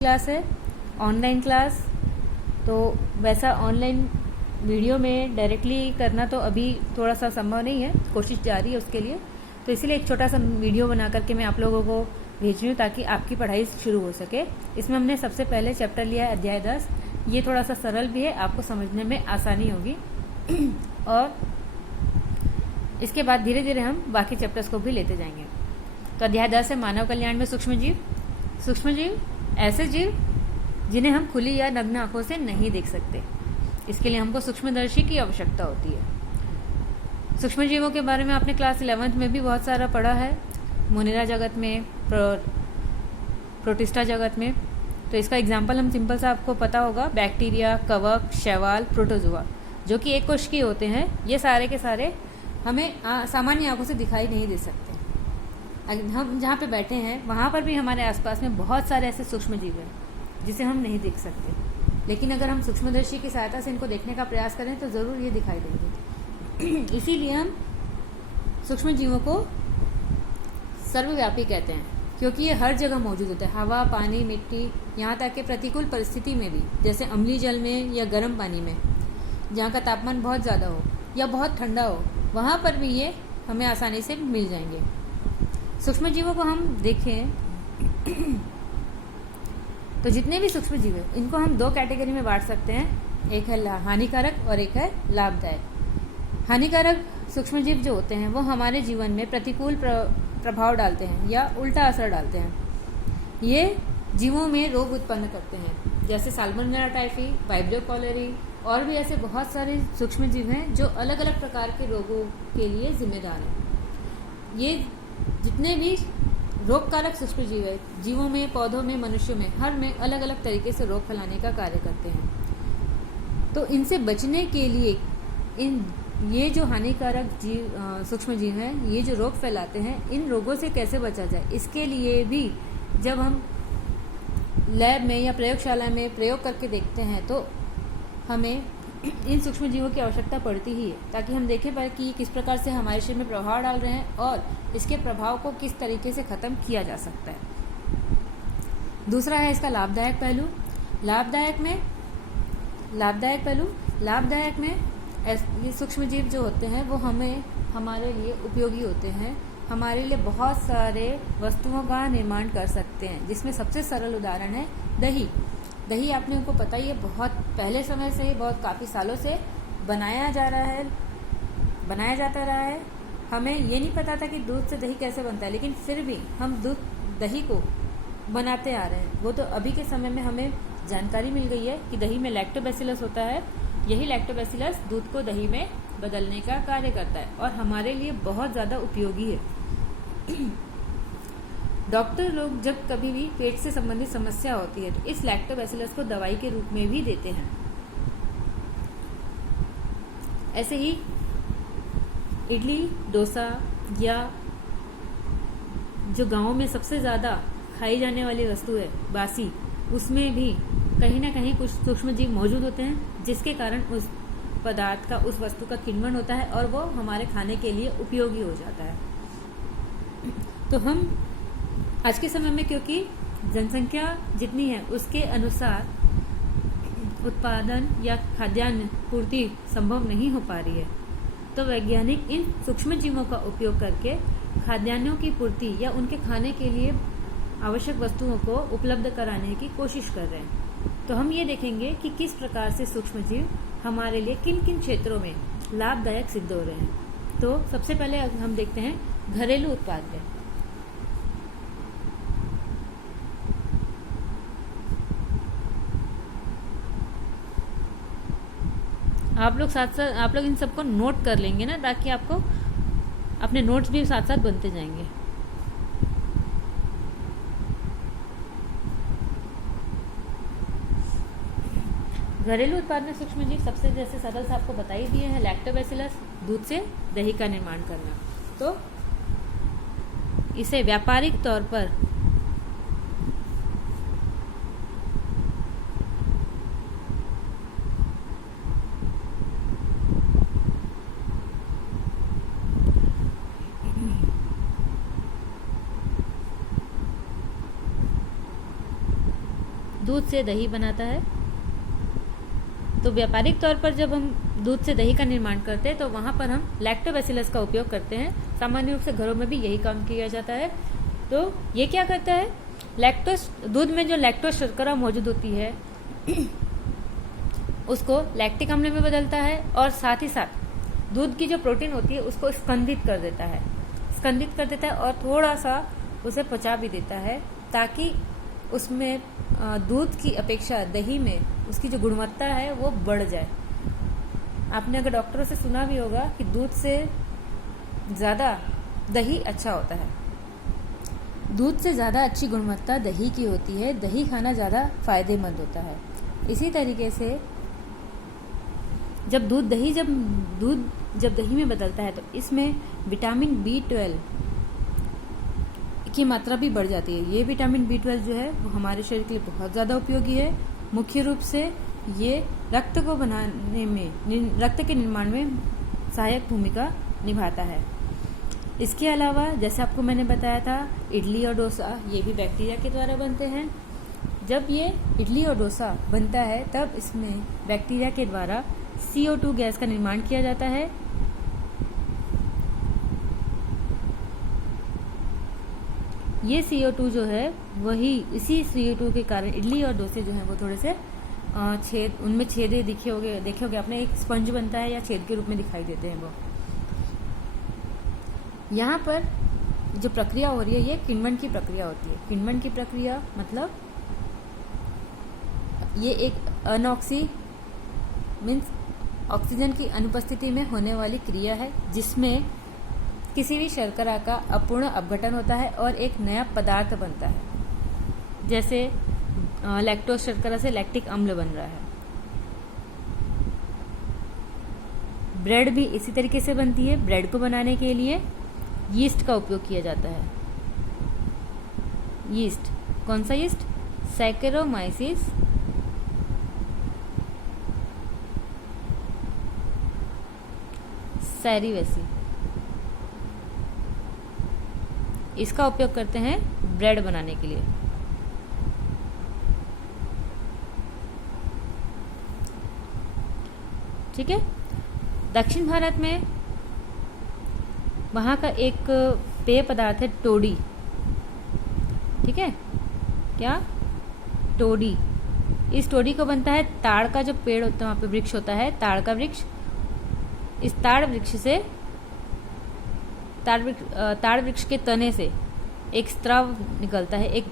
Class है, online class. तो वैसा ऑनलाइन वीडियो में डायरेक्टली करना तो अभी थोड़ा सा संभव नहीं है, कोशिश जारी है उसके लिए। तो इसीलिए एक छोटा सा वीडियो बना करके मैं आप लोगों को भेज रही हूँ ताकि आपकी पढ़ाई शुरू हो सके। इसमें हमने सबसे पहले चैप्टर लिया है अध्याय 10। ये थोड़ा सा सरल भी है, आपको समझने में आसानी होगी और इसके बाद धीरे धीरे हम बाकी चैप्टर्स को भी लेते जाएंगे। तो अध्याय 10 है मानव कल्याण में सूक्ष्म जीव। सूक्ष्म जीव ऐसे जीव जिन्हें हम खुली या नग्न आंखों से नहीं देख सकते। इसके लिए हमको सूक्ष्मदर्शी की आवश्यकता होती है। सूक्ष्म जीवों के बारे में आपने क्लास 11th में भी बहुत सारा पढ़ा है, मोनेरा जगत में, प्रोटिस्टा जगत में। तो इसका एग्जाम्पल हम सिंपल सा आपको पता होगा, बैक्टीरिया, कवक, शैवाल, प्रोटोजोआ, जो कि एक कोशिकीय होते हैं। ये सारे के सारे हमें सामान्य आंखों से दिखाई नहीं दे सकते। हम जहाँ पे बैठे हैं वहाँ पर भी हमारे आसपास में बहुत सारे ऐसे सूक्ष्म जीव हैं जिसे हम नहीं देख सकते, लेकिन अगर हम सूक्ष्मदर्शी की सहायता से इनको देखने का प्रयास करें तो ज़रूर ये दिखाई देंगे। इसीलिए हम सूक्ष्म जीवों को सर्वव्यापी कहते हैं, क्योंकि ये हर जगह मौजूद होते हैं। हवा, पानी, मिट्टी, यहाँ तक कि प्रतिकूल परिस्थिति में भी, जैसे अम्लीय जल में या गर्म पानी में, जहाँ का तापमान बहुत ज़्यादा हो या बहुत ठंडा हो, वहाँ पर भी ये हमें आसानी से मिल जाएंगे। सूक्ष्म जीवों को हम देखें तो जितने भी सूक्ष्म जीव हैं इनको हम दो कैटेगरी में बांट सकते हैं, एक है हानिकारक और एक है लाभदायक। हानिकारक सूक्ष्म जीव जो होते हैं वो हमारे जीवन में प्रतिकूल प्रभाव डालते हैं या उल्टा असर डालते हैं। ये जीवों में रोग उत्पन्न करते हैं, जैसे साल्मोनेला टाइफी, वाइब्रियो कॉलेरी और भी ऐसे बहुत सारे सूक्ष्म जीव हैं जो अलग अलग प्रकार के रोगों के लिए जिम्मेदार हैं। ये जितने भी रोगकारक सूक्ष्म जीव है, जीवों में, पौधों में, मनुष्यों में, हर में अलग अलग तरीके से रोग फैलाने का कार्य करते हैं। तो इनसे बचने के लिए ये जो हानिकारक जीव सूक्ष्म जीव हैं, ये जो रोग फैलाते हैं, इन रोगों से कैसे बचा जाए, इसके लिए भी जब हम लैब में या प्रयोगशाला में प्रयोग करके देखते हैं तो हमें इन सूक्ष्म जीवों की आवश्यकता पड़ती ही है, ताकि हम देखें पाए कि ये किस प्रकार से हमारे शरीर में प्रभाव डाल रहे हैं और इसके प्रभाव को किस तरीके से खत्म किया जा सकता है। दूसरा है इसका लाभदायक पहलू। लाभदायक में ये सूक्ष्म जीव जो होते हैं वो हमारे लिए उपयोगी होते हैं, हमारे लिए बहुत सारे वस्तुओं का निर्माण कर सकते हैं, जिसमें सबसे सरल उदाहरण है दही। दही आपने उनको पता ही है, बहुत पहले समय से, बहुत काफ़ी सालों से बनाया जाता रहा है। हमें ये नहीं पता था कि दूध से दही कैसे बनता है, लेकिन फिर भी हम दही को बनाते आ रहे हैं। वो तो अभी के समय में हमें जानकारी मिल गई है कि दही में लैक्टोबैसिलस होता है। यही लैक्टोबैसिलस दूध को दही में बदलने का कार्य करता है और हमारे लिए बहुत ज़्यादा उपयोगी है। डॉक्टर लोग जब कभी भी पेट से संबंधित समस्या होती है तो इस लैक्टोबैसिलस को दवाई के रूप में भी देते हैं। ऐसे ही इडली, डोसा या जो गांव में सबसे ज़्यादा खाई जाने वाली वस्तु है बासी, उसमें भी कहीं ना कहीं कुछ सूक्ष्म जीव मौजूद होते हैं, जिसके कारण उस पदार्थ का, उस वस्तु का किण्वन होता है और वो हमारे खाने के लिए उपयोगी हो जाता है। तो हम आज के समय में, क्योंकि जनसंख्या जितनी है उसके अनुसार उत्पादन या खाद्यान्न पूर्ति संभव नहीं हो पा रही है, तो वैज्ञानिक इन सूक्ष्म जीवों का उपयोग करके खाद्यान्नों की पूर्ति या उनके खाने के लिए आवश्यक वस्तुओं को उपलब्ध कराने की कोशिश कर रहे हैं। तो हम ये देखेंगे कि किस प्रकार से सूक्ष्म जीव हमारे लिए किन किन क्षेत्रों में लाभदायक सिद्ध हो रहे हैं। तो सबसे पहले हम देखते हैं घरेलू उत्पाद में। आप लोग इन सबको नोट कर लेंगे ना, ताकि आपको अपने नोट्स भी साथ साथ बनते जाएंगे। घरेलू उत्पाद में सूक्ष्म जीव सबसे जैसे सरल से आपको बता ही दिए हैं, लैक्टोबैसिलस, दूध से दही का निर्माण करना। तो इसे व्यापारिक तौर पर दूध से दही बनाता है। तो व्यापारिक तौर पर जब हम दूध से दही का निर्माण करते हैं तो वहाँ पर हम लैक्टोबैसिलस का उपयोग करते हैं। सामान्य रूप से घरों में भी यही काम किया जाता है। तो ये क्या करता है, लैक्टोज, दूध में जो लैक्टोज शर्करा मौजूद होती है उसको लैक्टिक अम्ल में बदलता है और साथ ही साथ दूध की जो प्रोटीन होती है उसको स्कंदित कर देता है और थोड़ा सा उसे पचा भी देता है, ताकि उसमें दूध की अपेक्षा दही में उसकी जो गुणवत्ता है वो बढ़ जाए। आपने अगर डॉक्टरों से सुना भी होगा कि दूध से ज़्यादा दही अच्छा होता है। दूध से ज़्यादा अच्छी गुणवत्ता दही की होती है। दही खाना ज़्यादा फायदेमंद होता है। इसी तरीके से जब दूध दही में बदलता है तो इसमें विटामिन B12 की मात्रा भी बढ़ जाती है। ये विटामिन B12 जो है वो हमारे शरीर के लिए बहुत ज़्यादा उपयोगी है। मुख्य रूप से ये रक्त को बनाने में, रक्त के निर्माण में सहायक भूमिका निभाता है। इसके अलावा जैसे आपको मैंने बताया था, इडली और डोसा ये भी बैक्टीरिया के द्वारा बनते हैं। जब ये इडली और डोसा बनता है तब इसमें बैक्टीरिया के द्वारा CO2 गैस का निर्माण किया जाता है। ये CO2 जो है वही, इसी CO2 के कारण इडली और डोसे जो है वो थोड़े से उनमें छेदे देखे होगे आपने, एक स्पंज बनता है या छेद के रूप में दिखाई देते हैं वो। यहाँ पर जो प्रक्रिया हो रही है ये किण्वन की प्रक्रिया होती है। किण्वन की प्रक्रिया मतलब ये एक अनऑक्सी मीन्स ऑक्सीजन की अनुपस्थिति में होने वाली क्रिया है, जिसमें किसी भी शर्करा का अपूर्ण अपघटन होता है और एक नया पदार्थ बनता है। जैसे लैक्टोज शर्करा से लैक्टिक अम्ल बन रहा है। ब्रेड भी इसी तरीके से बनती है। ब्रेड को बनाने के लिए यीस्ट का उपयोग किया जाता है। यीस्ट, कौन सा यीस्ट? सैकेरोमाइसिस सेरिवेसी, इसका उपयोग करते हैं ब्रेड बनाने के लिए। ठीक है। दक्षिण भारत में वहाँ का एक पेय पदार्थ है टोडी। ठीक है, क्या? टोडी। इस टोडी को बनता है ताड़ का जो पेड़ होता है, वहाँ पे वृक्ष होता है ताड़ का वृक्ष। इस ताड़ वृक्ष से, ताड़ वृक्ष के तने से एक स्राव निकलता है, एक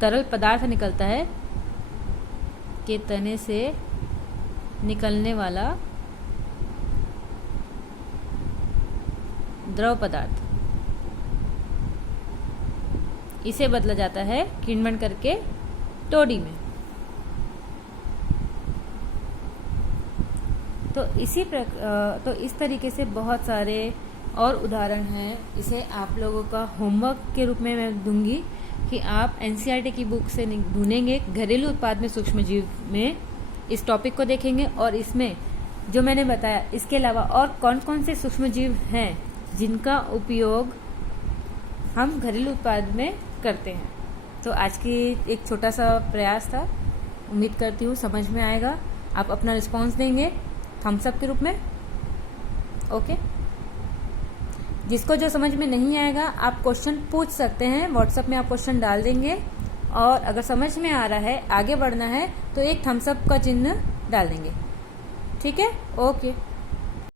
तरल पदार्थ निकलता है के तने से निकलने वाला द्रव पदार्थ, इसे बदला जाता है किण्वन करके टोडी में। तो इस तरीके से बहुत सारे और उदाहरण हैं। इसे आप लोगों का होमवर्क के रूप में मैं दूंगी कि आप NCERT की बुक से ढूंढेंगे घरेलू उत्पाद में सूक्ष्म जीव में, इस टॉपिक को देखेंगे और इसमें जो मैंने बताया इसके अलावा और कौन कौन से सूक्ष्म जीव हैं जिनका उपयोग हम घरेलू उत्पाद में करते हैं। तो आज की एक छोटा सा प्रयास था, उम्मीद करती हूँ समझ में आएगा। आप अपना रिस्पॉन्स देंगे थम्स अप के रूप में। ओके, जिसको जो समझ में नहीं आएगा आप क्वेश्चन पूछ सकते हैं, व्हाट्सएप में आप क्वेश्चन डाल देंगे और अगर समझ में आ रहा है, आगे बढ़ना है तो एक थम्स अप का चिन्ह डाल देंगे। ठीक है, ओके।